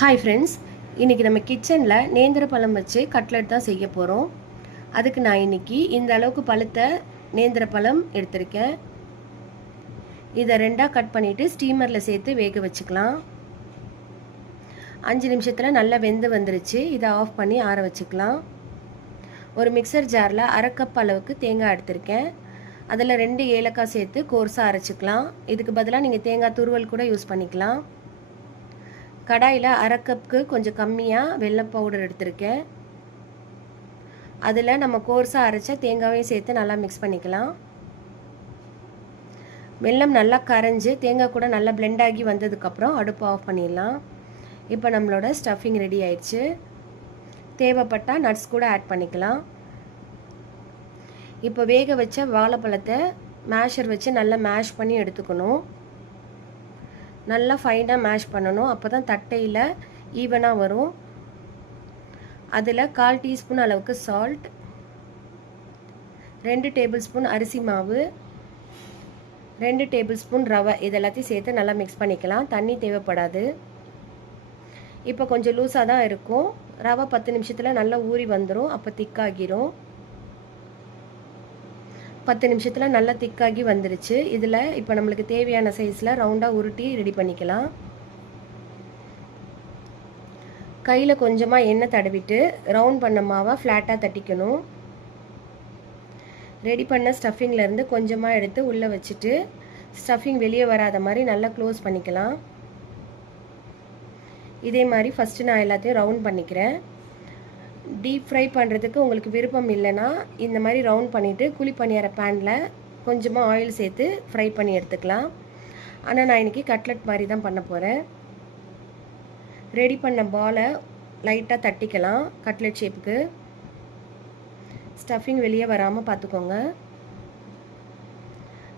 Hi friends, இன்றைக்கி நம்ம கிச்சனில் நேந்திர பழம் வச்சு கட்லெட் தான் செய்ய போகிறோம். அதுக்கு நான் இன்றைக்கி இந்த அளவுக்கு பழுத்த நேந்திர பழம் எடுத்திருக்கேன். இதை ரெண்டாக கட் பண்ணிவிட்டு ஸ்டீமரில் சேர்த்து வேக வச்சுக்கலாம். 5 நிமிஷத்தில் நல்லா வெந்து வந்துருச்சு. இதை ஆஃப் பண்ணி ஆற வச்சுக்கலாம். ஒரு மிக்சர் ஜாரில் 1/2 கப் அளவுக்கு தேங்காய் எடுத்திருக்கேன். அதில் 2 ஏலக்காய் சேர்த்து கோர்ஸாக அரைச்சிக்கலாம். இதுக்கு பதிலாக நீங்கள் தேங்காய் துருவல் கூட யூஸ் பண்ணிக்கலாம். கடாயில் 1/2 கப்புக்கு கொஞ்சம் கம்மியாக வெல்லம் பவுடர் எடுத்திருக்கேன். அதில் நம்ம கோர்ஸாக அரைச்ச தேங்காவையும் சேர்த்து நல்லா மிக்ஸ் பண்ணிக்கலாம். வெல்லம் நல்லா கரைஞ்சி தேங்காய் கூட நல்லா பிளெண்ட் ஆகி வந்ததுக்கப்புறம் அடுப்பு ஆஃப் பண்ணிடலாம். இப்போ நம்மளோட ஸ்டஃபிங் ரெடி ஆயிடுச்சு. தேவைப்பட்டால் நட்ஸ் கூட ஆட் பண்ணிக்கலாம். இப்போ வேக வச்ச வாழைப்பழத்தை மேஷர் வச்சு நல்லா மேஷ் பண்ணி எடுத்துக்கணும். நல்லா ஃபைனாக மேஷ் பண்ணணும். அப்போ தான் தட்டையில் ஈவனாக வரும். அதில் 1/4 டீஸ்பூன் அளவுக்கு சால்ட், 2 டேபிள் ஸ்பூன் அரிசி மாவு, 2 டேபிள் ஸ்பூன் ரவை, இதெல்லாத்தையும் சேர்த்து நல்லா மிக்ஸ் பண்ணிக்கலாம். தண்ணி தேவைப்படாது. இப்போ கொஞ்சம் லூஸாக தான் இருக்கும். ரவை 10 நிமிஷத்தில் நல்லா ஊறி வந்துடும். அப்போ திக்காகிரும். 10 நிமிஷத்தில் நல்லா திக்காகி வந்துருச்சு. இதில் இப்போ நம்மளுக்கு தேவையான சைஸில் ரவுண்டாக உருட்டி ரெடி பண்ணிக்கலாம். கையில் கொஞ்சமாக எண்ணெய் தடவிட்டு ரவுண்ட் பண்ண மாவை ஃப்ளாட்டாக தட்டிக்கணும். ரெடி பண்ண ஸ்டஃபிங்லேருந்து கொஞ்சமாக எடுத்து உள்ளே வச்சுட்டு ஸ்டஃபிங் வெளியே வராத மாதிரி நல்லா க்ளோஸ் பண்ணிக்கலாம். இதே மாதிரி ஃபஸ்ட்டு நான் எல்லாத்தையும் ரவுண்ட் பண்ணிக்கிறேன். டீப் ஃப்ரை பண்ணுறதுக்கு உங்களுக்கு விருப்பம் இல்லைன்னா இந்த மாதிரி ரவுண்ட் பண்ணிவிட்டு குழி பணியார பேனில் கொஞ்சமாக ஆயில் சேர்த்து ஃப்ரை பண்ணி எடுத்துக்கலாம். ஆனால் நான் இன்றைக்கி கட்லெட் மாதிரி தான் பண்ண போகிறேன். ரெடி பண்ண பாலை லைட்டாக தட்டிக்கலாம் கட்லெட் ஷேப்புக்கு. ஸ்டஃபிங் வெளியே வராமல் பார்த்துக்கோங்க.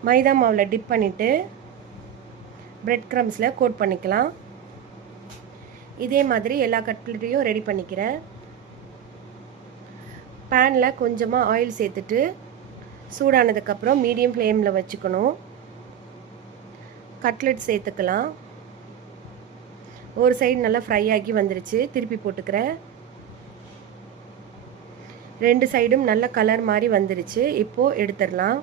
மைதா மாவில் டிப் பண்ணிவிட்டு பிரெட் க்ரம்ஸில் கோட் பண்ணிக்கலாம். இதே மாதிரி எல்லா கட்லெட்டையும் ரெடி பண்ணிக்கிறேன். பேனில் கொஞ்சமாக ஆயில் சேர்த்துட்டு சூடானதுக்கப்புறம் மீடியம் ஃப்ளேமில் வச்சுக்கணும். கட்லெட் சேர்த்துக்கலாம். ஒரு சைடு நல்லா ஃப்ரை ஆகி வந்துருச்சு. திருப்பி போட்டுக்கிறேன். 2 சைடும் நல்ல கலர் மாதிரி வந்துருச்சு. இப்போது எடுத்துடலாம்.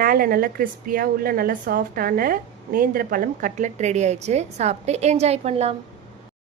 மேலே நல்லா கிறிஸ்பியாக உள்ள நல்லா சாஃப்டான நேந்திர பழம் கட்லெட் ரெடி ஆயிடுச்சு. சாப்பிட்டு என்ஜாய் பண்ணலாம்.